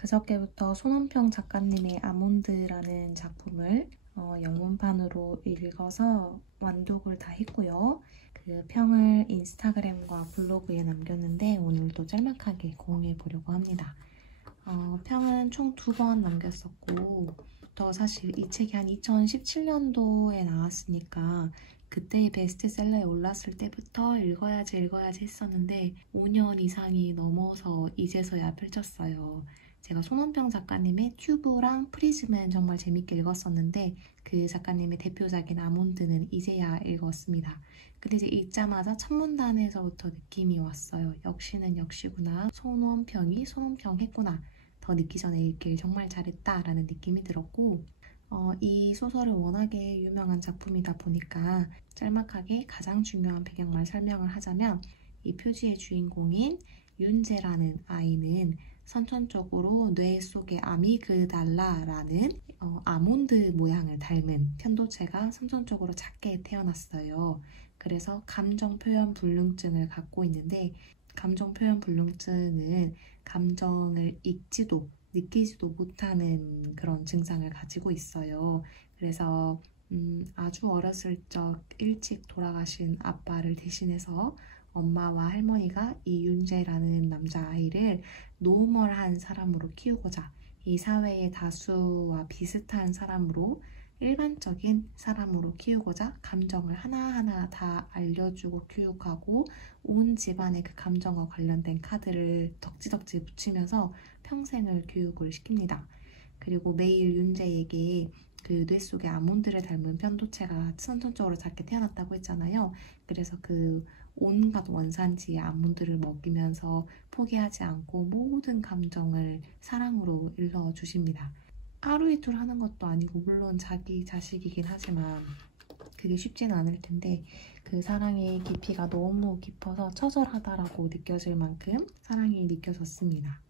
그저께부터 손원평 작가님의 아몬드라는 작품을 영문판으로 읽어서 완독을 다 했고요. 그 평을 인스타그램과 블로그에 남겼는데 오늘도 짤막하게 공유해 보려고 합니다. 평은 총 2번 남겼었고 사실 이 책이 한 2017년도에 나왔으니까 그때의 베스트셀러에 올랐을 때부터 읽어야지 했었는데 5년 이상이 넘어서 이제서야 펼쳤어요. 제가 손원평 작가님의 튜브랑 프리즘은 정말 재밌게 읽었었는데 그 작가님의 대표작인 아몬드는 이제야 읽었습니다. 근데 이제 읽자마자 첫 문단에서부터 느낌이 왔어요. 역시는 역시구나. 손원평이 손원평했구나. 더 늦기 전에 읽길 정말 잘했다라는 느낌이 들었고 이 소설은 워낙에 유명한 작품이다 보니까 짤막하게 가장 중요한 배경만 설명을 하자면 이 표지의 주인공인 윤재라는 아이는 선천적으로 뇌 속에 아미그달라라는 아몬드 모양을 닮은 편도체가 선천적으로 작게 태어났어요. 그래서 감정표현 불능증을 갖고 있는데 감정표현 불능증은 감정을 읽지도 느끼지도 못하는 그런 증상을 가지고 있어요. 그래서 아주 어렸을 적 일찍 돌아가신 아빠를 대신해서 엄마와 할머니가 이 윤재라는 남자아이를 노멀한 사람으로 키우고자 이 사회의 다수와 비슷한 사람으로 일반적인 사람으로 키우고자 감정을 하나하나 다 알려주고 교육하고 온 집안의 그 감정과 관련된 카드를 덕지덕지 붙이면서 평생을 교육을 시킵니다. 그리고 매일 윤재에게 그 뇌 속에 아몬드를 닮은 편도체가 선천적으로 작게 태어났다고 했잖아요. 그래서 그 온갖 원산지의 아몬드를 먹이면서 포기하지 않고 모든 감정을 사랑으로 일러주십니다. 하루 이틀 하는 것도 아니고 물론 자기 자식이긴 하지만 그게 쉽지는 않을 텐데 그 사랑의 깊이가 너무 깊어서 처절하다라고 느껴질 만큼 사랑이 느껴졌습니다.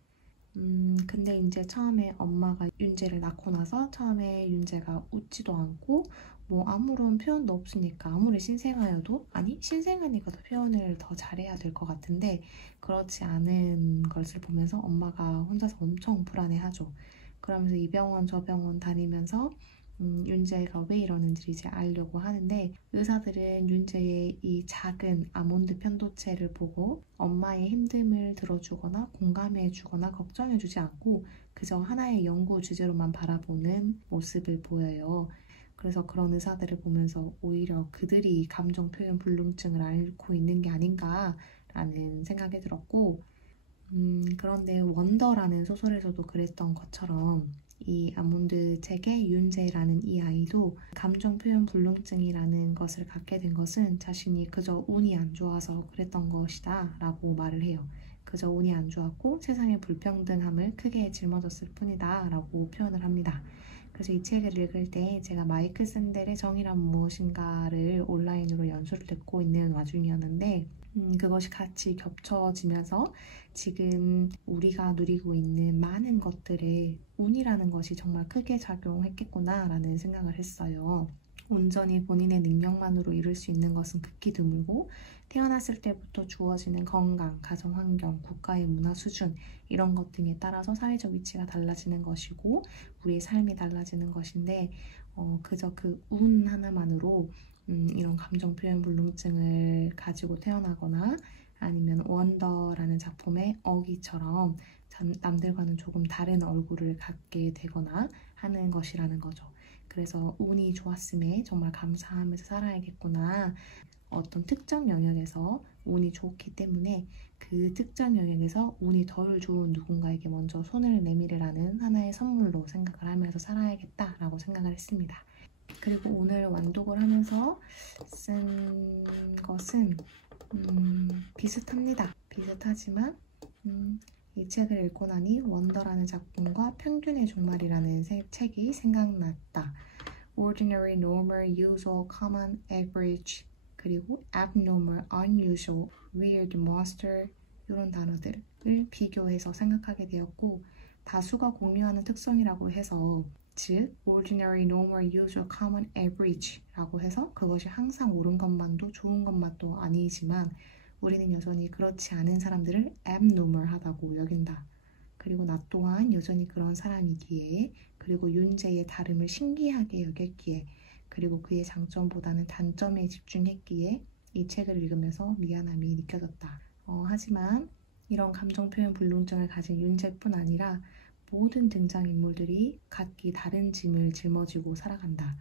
근데 이제 처음에 엄마가 윤재를 낳고 나서 처음에 윤재가 웃지도 않고 뭐 아무런 표현도 없으니까 아무리 신생아여도 신생아니까 더 표현을 더 잘해야 될 것 같은데 그렇지 않은 것을 보면서 엄마가 혼자서 엄청 불안해하죠. 그러면서 이 병원 저 병원 다니면서 윤재가 왜 이러는지 이제 알려고 하는데 의사들은 윤재의 이 작은 아몬드 편도체를 보고 엄마의 힘듦을 들어주거나 공감해주거나 걱정해주지 않고 그저 하나의 연구 주제로만 바라보는 모습을 보여요. 그래서 그런 의사들을 보면서 오히려 그들이 감정 표현 불능증을 앓고 있는 게 아닌가라는 생각이 들었고 그런데 원더라는 소설에서도 그랬던 것처럼 이 아몬드 책의 윤재라는 이 아이도 감정 표현 불능증이라는 것을 갖게 된 것은 자신이 그저 운이 안 좋아서 그랬던 것이다 라고 말을 해요. 그저 운이 안 좋았고 세상의 불평등함을 크게 짊어졌을 뿐이다 라고 표현을 합니다. 그래서 이 책을 읽을 때 제가 마이클 샌델의 정의란 무엇인가를 온라인으로 연수를 듣고 있는 와중이었는데 그것이 같이 겹쳐지면서 지금 우리가 누리고 있는 많은 것들에 운이라는 것이 정말 크게 작용했겠구나 라는 생각을 했어요. 온전히 본인의 능력만으로 이룰 수 있는 것은 극히 드물고 태어났을 때부터 주어지는 건강, 가정 환경, 국가의 문화 수준 이런 것 등에 따라서 사회적 위치가 달라지는 것이고 우리의 삶이 달라지는 것인데 그저 그 운 하나만으로 이런 감정 표현 불능증을 가지고 태어나거나 아니면 원더라는 작품의 어기처럼 남들과는 조금 다른 얼굴을 갖게 되거나 하는 것이라는 거죠. 그래서 운이 좋았음에 정말 감사하면서 살아야겠구나. 어떤 특정 영역에서 운이 좋기 때문에 그 특정 영역에서 운이 덜 좋은 누군가에게 먼저 손을 내밀으라는 하나의 선물로 생각을 하면서 살아야겠다라고 생각을 했습니다. 그리고 오늘 완독을 하면서 쓴 것은 비슷합니다. 비슷하지만 이 책을 읽고 나니 원더라는 작품과 평균의 종말이라는 책이 생각났다. Ordinary, normal, usual, common, average 그리고 abnormal, unusual, weird, monster 이런 단어들을 비교해서 생각하게 되었고 다수가 공유하는 특성이라고 해서 즉 ordinary, normal, usual, common, average 라고 해서 그것이 항상 옳은 것만도 좋은 것만도 아니지만 우리는 여전히 그렇지 않은 사람들을 abnormal 하다고 여긴다. 그리고 나 또한 여전히 그런 사람이기에, 그리고 윤재의 다름을 신기하게 여겼기에, 그리고 그의 장점보다는 단점에 집중했기에 이 책을 읽으면서 미안함이 느껴졌다. 하지만 이런 감정 표현 불능증을 가진 윤재뿐 아니라 모든 등장인물들이 각기 다른 짐을 짊어지고 살아간다.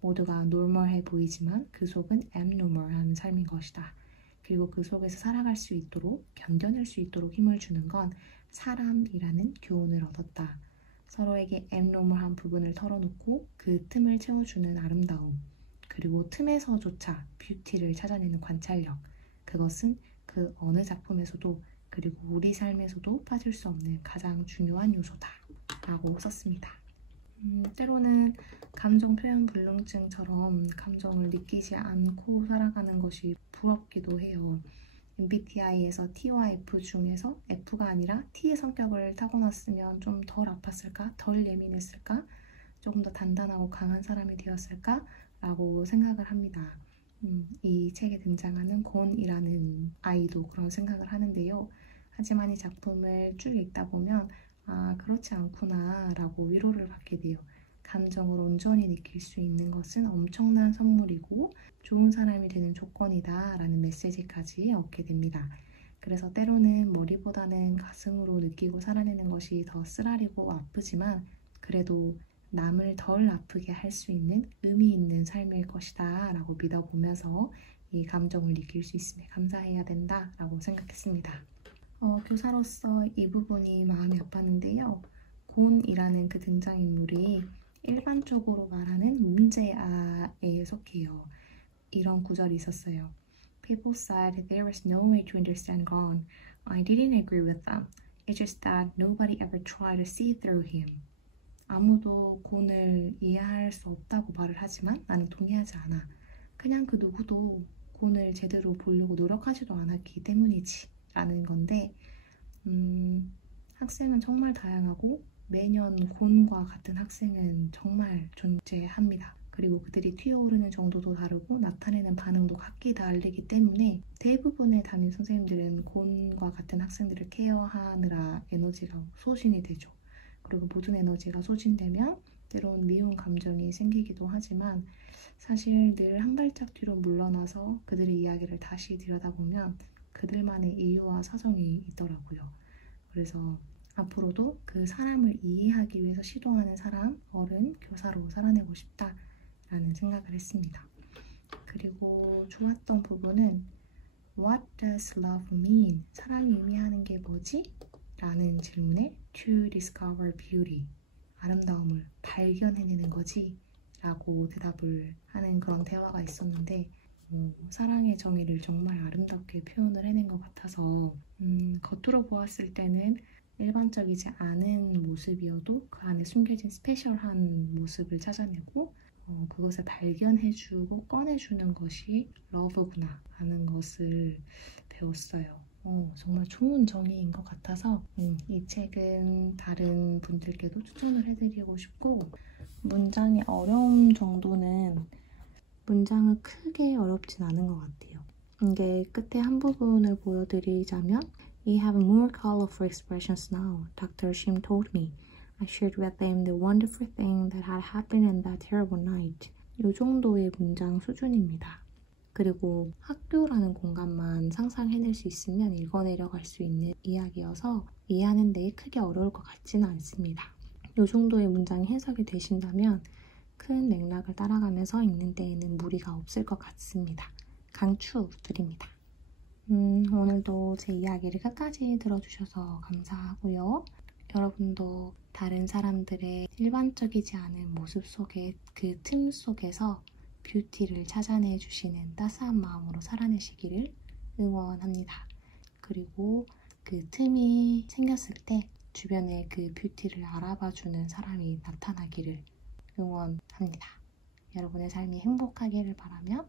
모두가 노멀해 보이지만 그 속은 abnormal한 삶인 것이다. 그리고 그 속에서 살아갈 수 있도록, 견뎌낼 수 있도록 힘을 주는 건 사람이라는 교훈을 얻었다. 서로에게 abnormal한 부분을 털어놓고 그 틈을 채워주는 아름다움, 그리고 틈에서조차 뷰티를 찾아내는 관찰력, 그것은 그 어느 작품에서도 그리고 우리 삶에서도 빠질 수 없는 가장 중요한 요소다 라고 썼습니다. 때로는 감정 표현 불능증처럼 감정을 느끼지 않고 살아가는 것이 부럽기도 해요. MBTI에서 T와 F 중에서 F가 아니라 T의 성격을 타고났으면 좀 덜 아팠을까? 덜 예민했을까? 조금 더 단단하고 강한 사람이 되었을까? 라고 생각을 합니다. 이 책에 등장하는 곤이라는 아이도 그런 생각을 하는데요. 하지만 이 작품을 쭉 읽다 보면 그렇지 않구나 라고 위로를 받게 돼요. 감정을 온전히 느낄 수 있는 것은 엄청난 선물이고 좋은 사람이 되는 조건이다 라는 메시지까지 얻게 됩니다. 그래서 때로는 머리보다는 가슴으로 느끼고 살아내는 것이 더 쓰라리고 아프지만 그래도 남을 덜 아프게 할 수 있는 의미 있는 삶일 것이다 라고 믿어보면서 이 감정을 느낄 수 있음에 감사해야 된다 라고 생각했습니다. 교사로서 이 부분이 마음이 아팠는데요. 곤이라는 그 등장인물이 일반적으로 말하는 문제아에 속해요. 이런 구절이 있었어요. People said there was no way to understand Gon. I didn't agree with them. It's just that nobody ever tried to see through him. 아무도 곤을 이해할 수 없다고 말을 하지만 나는 동의하지 않아. 그냥 그 누구도 곤을 제대로 보려고 노력하지도 않았기 때문이지 라는 건데 학생은 정말 다양하고 매년 곤과 같은 학생은 정말 존재합니다. 그리고 그들이 튀어오르는 정도도 다르고 나타내는 반응도 각기 다르기 때문에 대부분의 담임 선생님들은 곤과 같은 학생들을 케어하느라 에너지가 소진이 되죠. 그리고 모든 에너지가 소진되면 때론 미운 감정이 생기기도 하지만 사실 늘 한 발짝 뒤로 물러나서 그들의 이야기를 다시 들여다보면 그들만의 이유와 사정이 있더라고요. 그래서 앞으로도 그 사람을 이해하기 위해서 시도하는 사람, 어른, 교사로 살아내고 싶다라는 생각을 했습니다. 그리고 좋았던 부분은 What does love mean? 사랑이 의미하는 게 뭐지? 라는 질문에 To discover beauty. 아름다움을 발견해내는 거지? 라고 대답을 하는 그런 대화가 있었는데 사랑의 정의를 정말 아름답게 표현을 해낸 것 같아서 겉으로 보았을 때는 일반적이지 않은 모습이어도 그 안에 숨겨진 스페셜한 모습을 찾아내고 그것을 발견해주고 꺼내주는 것이 러브구나 하는 것을 배웠어요. 정말 좋은 정의인 것 같아서 이 책은 다른 분들께도 추천을 해드리고 싶고 문장의 어려움 정도는 문장은 크게 어렵진 않은 것 같아요. 이게 끝에 한 부분을 보여드리자면 We have more colorful expressions now, Dr. Shim told me. I shared with them the wonderful thing that had happened in that terrible night. 이 정도의 문장 수준입니다. 그리고 학교라는 공간만 상상해낼 수 있으면 읽어내려갈 수 있는 이야기여서 이해하는 데 크게 어려울 것 같지는 않습니다. 이 정도의 문장이 해석이 되신다면 큰 맥락을 따라가면서 읽는 데에는 무리가 없을 것 같습니다. 강추드립니다. 오늘도 제 이야기를 끝까지 들어주셔서 감사하고요. 여러분도 다른 사람들의 일반적이지 않은 모습 속에 그 틈 속에서 뷰티를 찾아내 주시는 따스한 마음으로 살아내시기를 응원합니다. 그리고 그 틈이 생겼을 때 주변에 그 뷰티를 알아봐주는 사람이 나타나기를 응원합니다. 여러분의 삶이 행복하기를 바라며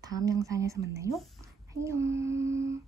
다음 영상에서 만나요. 안녕.